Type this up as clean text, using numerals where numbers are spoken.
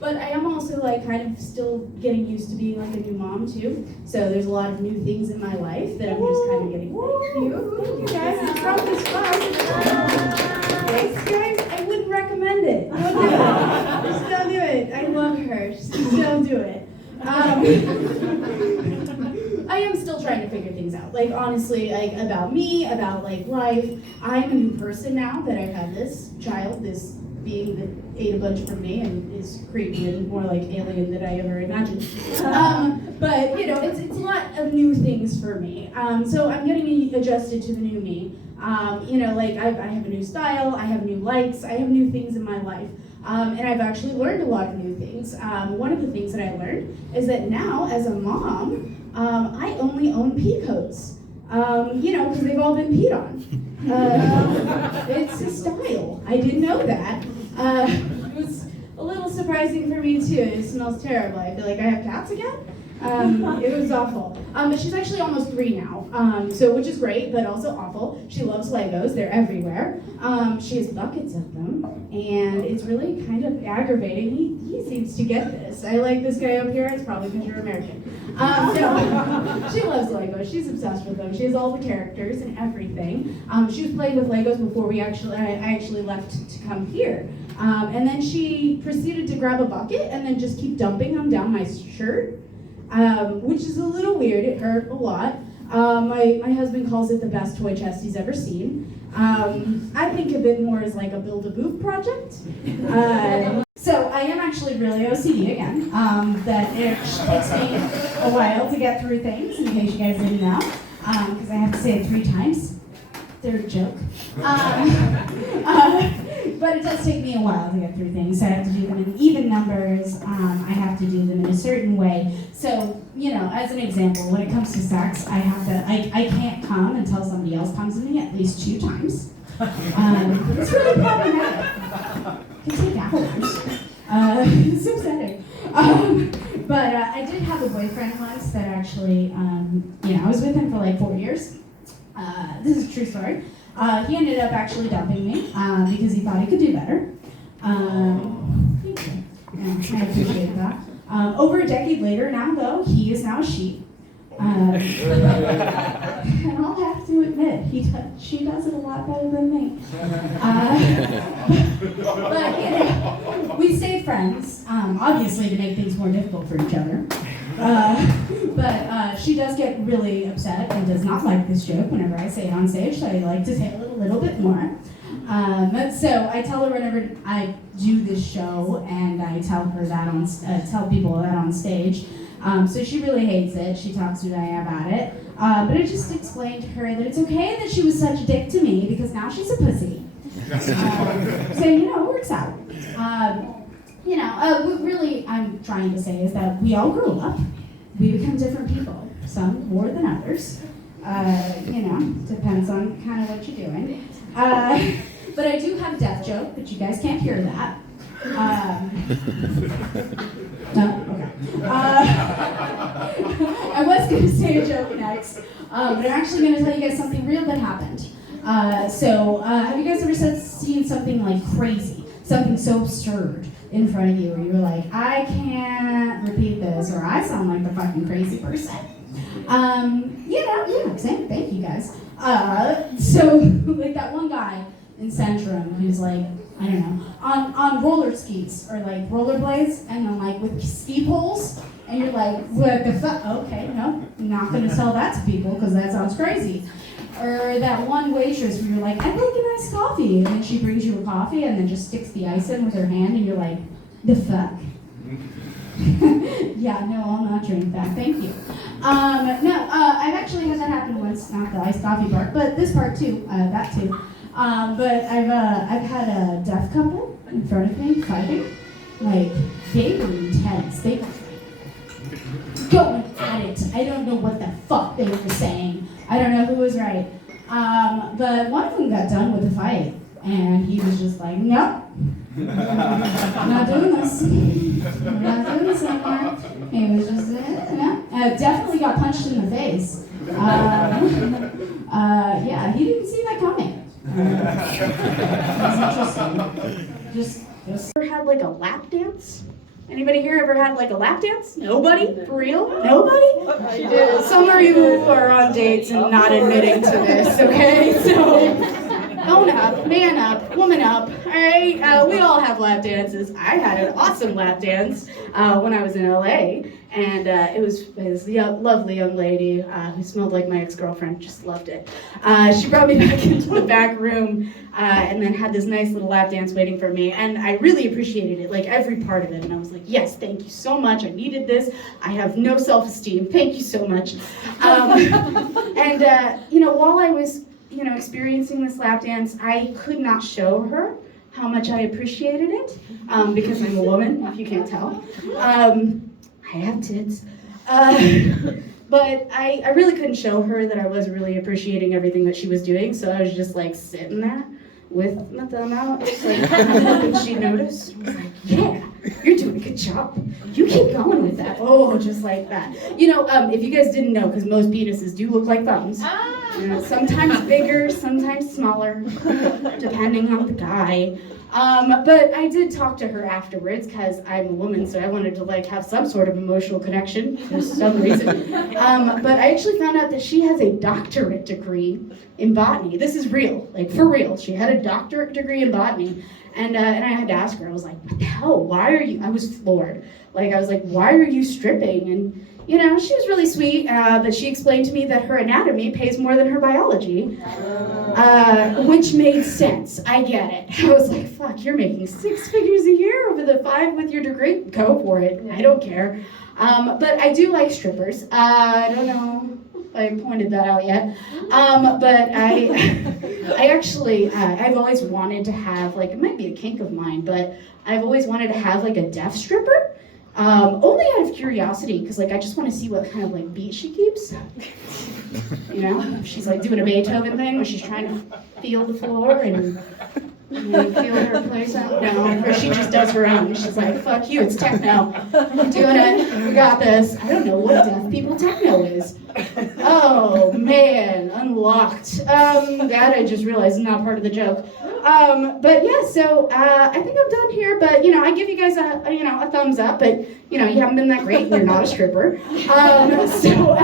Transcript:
But I am also like kind of still getting used to being like a new mom too. So there's a lot of new things in my life that I'm just kind of getting. Thank you guys. I brought this far. Thanks guys. I wouldn't recommend it. Don't do it. Just don't do it. I love her. Just don't do it. I am still trying to figure things out. Like honestly, like about me, about like life. I'm a new person now that I've had this child, this being that ate a bunch from me and is creepy and more like alien than I ever imagined. But you know, it's a lot of new things for me. So I'm getting adjusted to the new me. You know, like I have a new style, I have new likes, I have new things in my life. And I've actually learned a lot of new things. One of the things that I learned is that now, as a mom, I only own pee coats. You know, because they've all been peed on. It's a style. I didn't know that. It was a little surprising for me too. It smells terrible. I feel like I have cats again. It was awful. But she's actually almost 3 now, so which is great, but also awful. She loves Legos. They're everywhere. She has buckets of them, and it's really kind of aggravating. He seems to get this. I like this guy up here. It's probably because you're American. No, she loves Legos. She's obsessed with them. She has all the characters and everything. She was playing with Legos before I actually left to come here. And then she proceeded to grab a bucket and then just keep dumping them down my shirt. Which is a little weird. It hurt a lot. My husband calls it the best toy chest he's ever seen. I think of it more as like a build-a-boot project. So I am actually really OCD again. That it takes me a while to get through things, in case you guys didn't know, because I have to say it 3 times. They're a joke. But it does take me a while to get through things. I have to do them in even numbers. I have to do them in a certain way. So, you know, as an example, when it comes to sex, I can't come until somebody else comes to me at least 2 times. It's really problematic. It can take hours. It's upsetting. But I did have a boyfriend once that actually, you know, I was with him for like 4 years. This is a true story. He ended up actually dumping me because he thought he could do better. Thank you. Yeah, I appreciate that. Over a decade later now, though, he is now a she. And I'll have to admit, she does it a lot better than me. But, you know, we stayed friends, obviously to make things more difficult for each other. But she does get really upset and does not like this joke whenever I say it on stage, so I like to say it a little bit more. So I tell her whenever I do this show, and I tell her that tell people that on stage. So she really hates it. She talks to Diane about it. But I just explained to her that it's okay that she was such a dick to me because now she's a pussy. So, you know, it works out. You know, what really I'm trying to say is that we all grow up. We become different people, some more than others. You know, depends on kind of what you're doing. But I do have a death joke, but you guys can't hear that. No? Okay. I was going to say a joke next, but I'm actually going to tell you guys something real that happened. So, have you guys ever seen something like crazy, something so absurd in front of you where you're like, I can't repeat this, or I sound like the fucking crazy person? You know, yeah, same. Thank you guys. So, like that one guy in Centrum who's like, I don't know, on roller skis or like rollerblades, and then like with ski poles, and you're like, what the fuck? Okay, no, I'm not gonna sell that to people because that sounds crazy. Or that one waitress where you're like, I'd like a nice coffee, and then she brings you a coffee and then just sticks the ice in with her hand, and you're like, the fuck? Yeah, no, I'll not drink that, thank you. No, I've actually had that happen once, not the iced coffee part, but this part too, that too. But I've had a deaf couple in front of me fighting. Like, they were intense. They were going at it. I don't know what the fuck they were saying. I don't know who was right. But one of them got done with the fight, and he was just like, nope. I'm not doing this. I'm not doing this anymore. He was just, no. Definitely got punched in the face. Yeah, he didn't see that coming. That's interesting. Just Ever had like a lap dance? Anybody here ever had like a lap dance? Nobody? For real? Nobody? Some of you are on dates and not admitting to this, okay? So own up, man up, woman up, all right? We all have lap dances. I had an awesome lap dance when I was in LA, and it was a lovely young lady who smelled like my ex-girlfriend, just loved it. She brought me back into the back room and then had this nice little lap dance waiting for me, and I really appreciated it, like every part of it, and I was like, yes, thank you so much, I needed this, I have no self-esteem, thank you so much. While I was experiencing this lap dance, I could not show her how much I appreciated it, because I'm a woman, if you can't tell. I have tits. But I really couldn't show her that I was really appreciating everything that she was doing, so I was just like sitting there with my thumb out, like, hoping she'd notice. I was like, yeah, you're doing a good job. You keep going with that. Oh, just like that. If you guys didn't know, because most penises do look like thumbs. Sometimes bigger, sometimes smaller, depending on the guy. But I did talk to her afterwards because I'm a woman, so I wanted to have some sort of emotional connection for some reason. But I actually found out that she has a doctorate degree in botany. This is real, for real. She had a doctorate degree in botany. And I had to ask her, I was like, what the hell, I was floored. I was like, why are you stripping? And she was really sweet, but she explained to me that her anatomy pays more than her biology, which made sense. I get it. I was like, fuck, you're making 6 figures a year over the 5 with your degree? Go for it. I don't care. But I do like strippers. I don't know if I pointed that out yet. But I actually, I've always wanted to have, it might be a kink of mine, but I've always wanted to have, a deaf stripper. Only out of curiosity, because I just want to see what kind of beat she keeps. If she's doing a Beethoven thing where she's trying to feel the floor and feel her place out. No, or she just does her own. She's like, fuck you, it's techno. I'm doing it, we got this. I don't know what deaf people techno is. Oh man, unlocked. That I just realized is not part of the joke. But yeah, so I think I'm done here, but I give you guys a thumbs up, but you haven't been that great and you're not a stripper. So